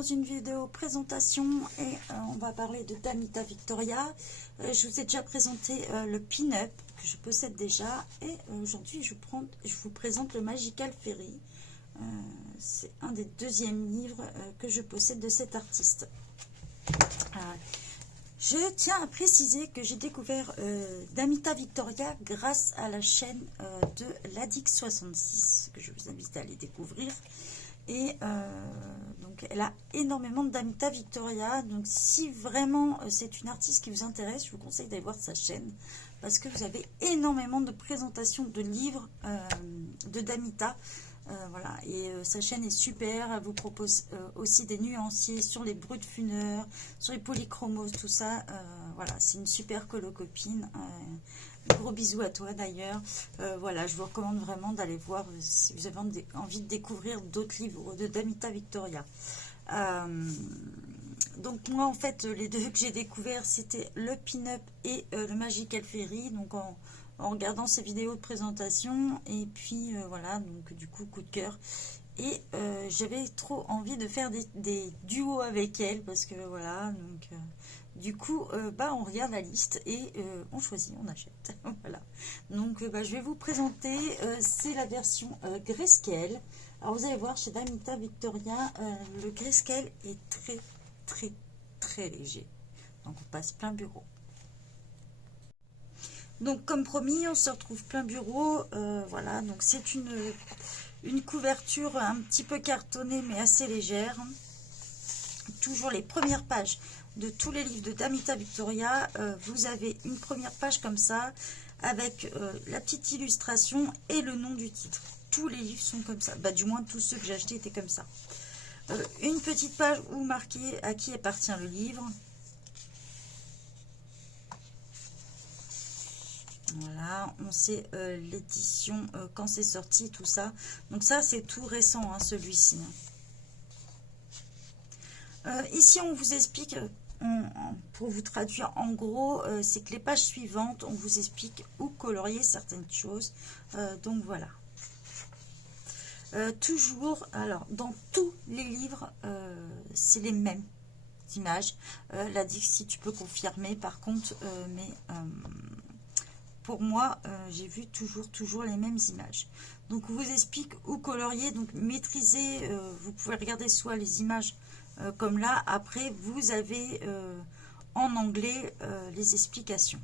dans une vidéo présentation et on va parler de Damita Victoria. Je vous ai déjà présenté le pin-up que je possède déjà et aujourd'hui je vous présente le Magical Fairy. C'est un des deuxièmes livres que je possède de cet artiste. Je tiens à préciser que j'ai découvert Damita Victoria grâce à la chaîne de Ladix66 que je vous invite à aller découvrir. Et donc elle a énormément de Damita Victoria, donc si vraiment c'est une artiste qui vous intéresse, je vous conseille d'aller voir sa chaîne parce que vous avez énormément de présentations de livres de Damita. Voilà, et sa chaîne est super. Elle vous propose aussi des nuanciers sur les brutes funeurs, sur les polychromos, tout ça. Voilà, c'est une super colo-copine. Gros bisous à toi d'ailleurs. Voilà, je vous recommande vraiment d'aller voir si vous avez envie de découvrir d'autres livres de Damita Victoria. Donc moi en fait les deux que j'ai découvert c'était le pin-up et le Magical Fairy. Donc en regardant ces vidéos de présentation et puis voilà, donc du coup coup de cœur et j'avais trop envie de faire des duos avec elle parce que voilà, donc du coup on regarde la liste et on choisit, on achète. Voilà, donc je vais vous présenter, c'est la version Grayscale. Alors vous allez voir chez Damita Victoria, le Grayscale est très léger, donc on passe plein bureau. Donc comme promis, on se retrouve plein bureau. Voilà, donc c'est une couverture un petit peu cartonnée mais assez légère. Toujours les premières pages de tous les livres de Damita Victoria. Vous avez une première page comme ça avec la petite illustration et le nom du titre. Tous les livres sont comme ça. Du moins tous ceux que j'ai achetés étaient comme ça. Une petite page où marqué à qui appartient le livre. Voilà, on sait l'édition, quand c'est sorti, tout ça. Donc ça, c'est tout récent, hein, celui-ci. Ici, on vous explique, pour vous traduire en gros, c'est que les pages suivantes, on vous explique où colorier certaines choses. Donc voilà. Toujours, alors, dans tous les livres, c'est les mêmes images. Là, si tu peux confirmer, par contre, pour moi, j'ai vu toujours les mêmes images. Donc, on vous explique où colorier. Donc, maîtriser, vous pouvez regarder soit les images comme là. Après, vous avez en anglais les explications.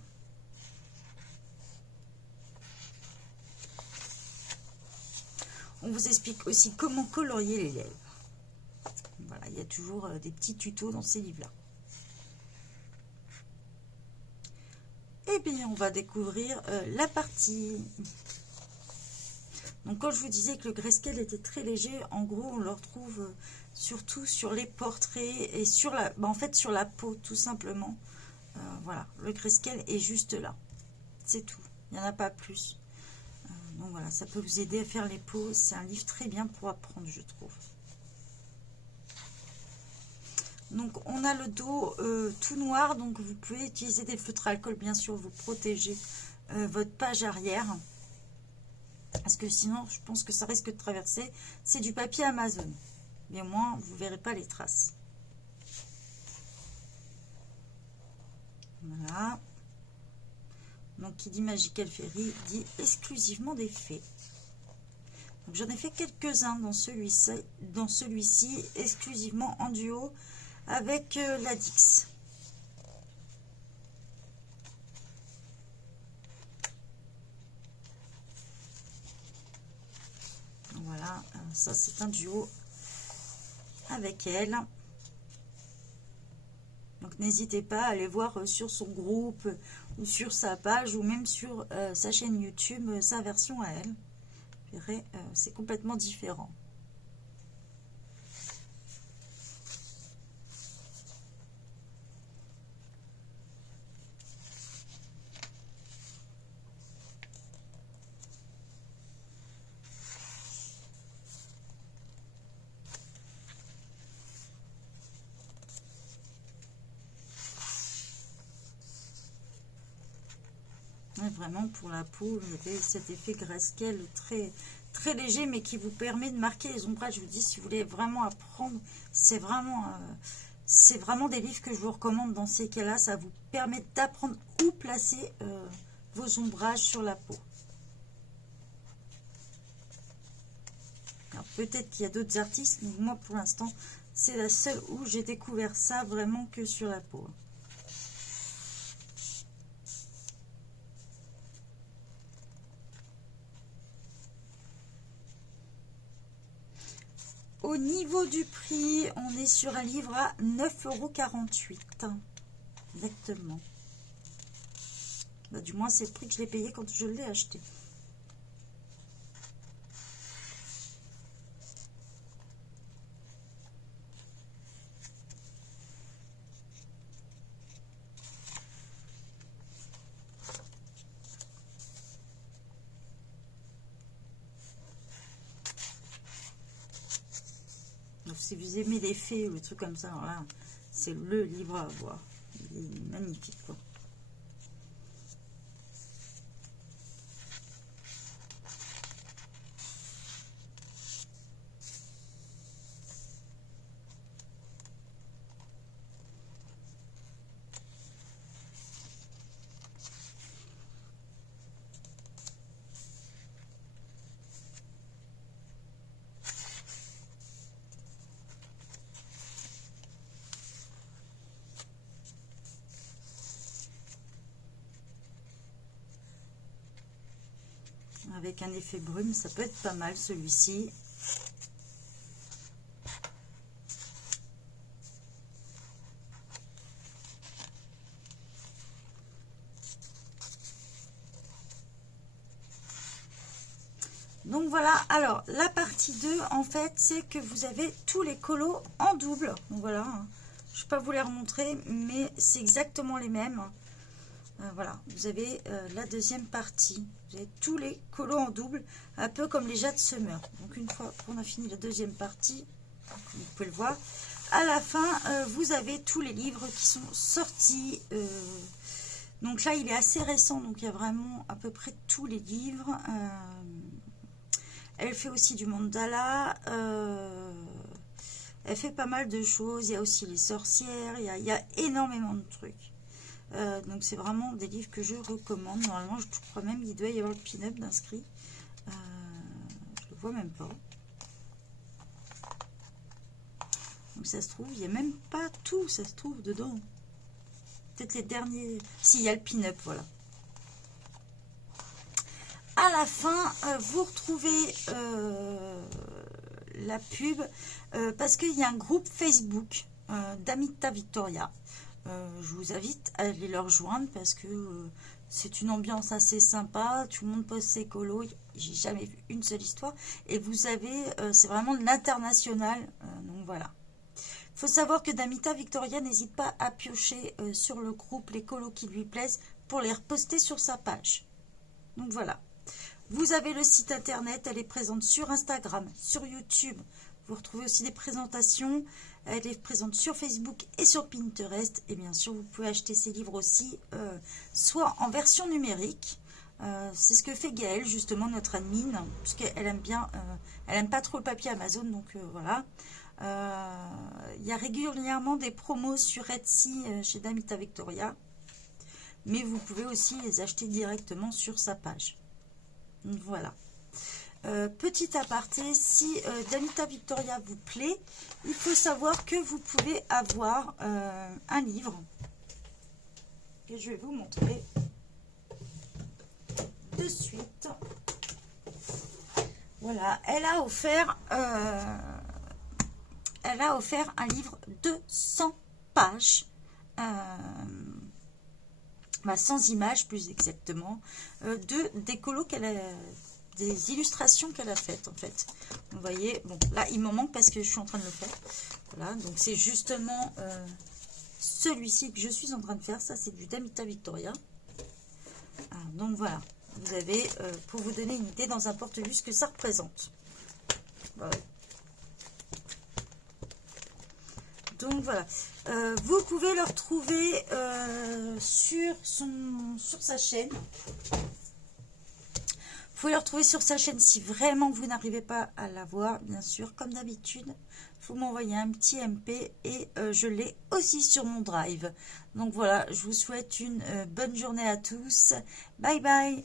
On vous explique aussi comment colorier les lèvres. Voilà, il y a toujours des petits tutos dans ces livres-là. Et bien, on va découvrir la partie. Donc, quand je vous disais que le Grayscale était très léger, en gros, on le retrouve surtout sur les portraits et sur la, en fait, sur la peau, tout simplement. Voilà, le Grayscale est juste là. C'est tout. Il n'y en a pas plus. Donc, voilà, ça peut vous aider à faire les peaux. C'est un livre très bien pour apprendre, je trouve. Donc on a le dos tout noir, donc vous pouvez utiliser des feutres à alcool, bien sûr, vous protégez votre page arrière. Parce que sinon, je pense que ça risque de traverser. C'est du papier Amazon. Mais au moins, vous ne verrez pas les traces. Voilà. Donc qui dit Magical Fairy dit exclusivement des fées. Donc j'en ai fait quelques-uns dans celui-ci, exclusivement en duo avec Ladix. Voilà, ça c'est un duo avec elle. Donc n'hésitez pas à aller voir sur son groupe ou sur sa page ou même sur sa chaîne YouTube, sa version à elle. Vous verrez, c'est complètement différent. Et vraiment pour la peau, vous avez cet effet Grayscale très léger, mais qui vous permet de marquer les ombrages. Je vous dis, si vous voulez vraiment apprendre, c'est vraiment des livres que je vous recommande dans ces cas-là. Ça vous permet d'apprendre où placer vos ombrages sur la peau. Peut-être qu'il y a d'autres artistes, mais moi pour l'instant, c'est la seule où j'ai découvert ça vraiment que sur la peau. Au niveau du prix, on est sur un livre à 9,48 €. Exactement. Bah, du moins, c'est le prix que je l'ai payé quand je l'ai acheté. Donc, si vous aimez les fées ou des trucs comme ça, alors là, c'est le livre à avoir. Il est magnifique, quoi. Avec un effet brume, ça peut être pas mal celui-ci. Donc voilà, alors la partie 2, en fait, c'est que vous avez tous les colos en double. Donc voilà, hein. Je ne vais pas vous les remontrer, mais c'est exactement les mêmes. Voilà, vous avez la deuxième partie. Vous avez tous les colos en double, un peu comme les Jade Summer. Donc une fois qu'on a fini la deuxième partie, comme vous pouvez le voir, à la fin, vous avez tous les livres qui sont sortis. Donc là, il est assez récent, donc il y a vraiment à peu près tous les livres. Elle fait aussi du mandala. Elle fait pas mal de choses. Il y a aussi les sorcières. Il y a énormément de trucs. Donc c'est vraiment des livres que je recommande. Normalement, je crois même qu'il doit y avoir le pin-up d'inscrit. Je le vois même pas. Donc ça se trouve, il n'y a même pas tout, ça se trouve dedans. Peut-être les derniers. Si, il y a le pin-up, voilà. À la fin, vous retrouvez la pub parce qu'il y a un groupe Facebook d'Amita Victoria. Je vous invite à aller leur rejoindre parce que c'est une ambiance assez sympa. Tout le monde poste ses colos. J'ai jamais vu une seule histoire. Et vous avez, c'est vraiment de l'international. Donc voilà. Il faut savoir que Damita Victoria n'hésite pas à piocher sur le groupe les colos qui lui plaisent pour les reposter sur sa page. Donc voilà. Vous avez le site internet, elle est présente sur Instagram, sur YouTube. Vous retrouvez aussi des présentations. Elle est présente sur Facebook et sur Pinterest. Et bien sûr, vous pouvez acheter ses livres aussi, soit en version numérique. C'est ce que fait Gaëlle, justement, notre admin, parce qu'elle aime bien, elle aime pas trop le papier Amazon, donc voilà. Il y a régulièrement des promos sur Etsy chez Damita Victoria, mais vous pouvez aussi les acheter directement sur sa page. Donc voilà. Petit aparté, si Damita Victoria vous plaît, il faut savoir que vous pouvez avoir un livre que je vais vous montrer de suite. Voilà, elle a offert un livre de 100 pages, 100 images plus exactement, des colos qu'elle a, des illustrations qu'elle a faites en fait. Vous voyez, bon là il m'en manque parce que je suis en train de le faire. Voilà, donc c'est justement celui-ci que je suis en train de faire. Ça c'est du Damita Victoria. Donc voilà, vous avez, pour vous donner une idée dans un porte-vue ce que ça représente. Voilà. Donc voilà, vous pouvez le retrouver sur sa chaîne. Vous pouvez le retrouver sur sa chaîne si vraiment vous n'arrivez pas à la voir, bien sûr. Comme d'habitude, vous m'envoyez un petit MP et je l'ai aussi sur mon drive. Donc voilà, je vous souhaite une bonne journée à tous. Bye bye.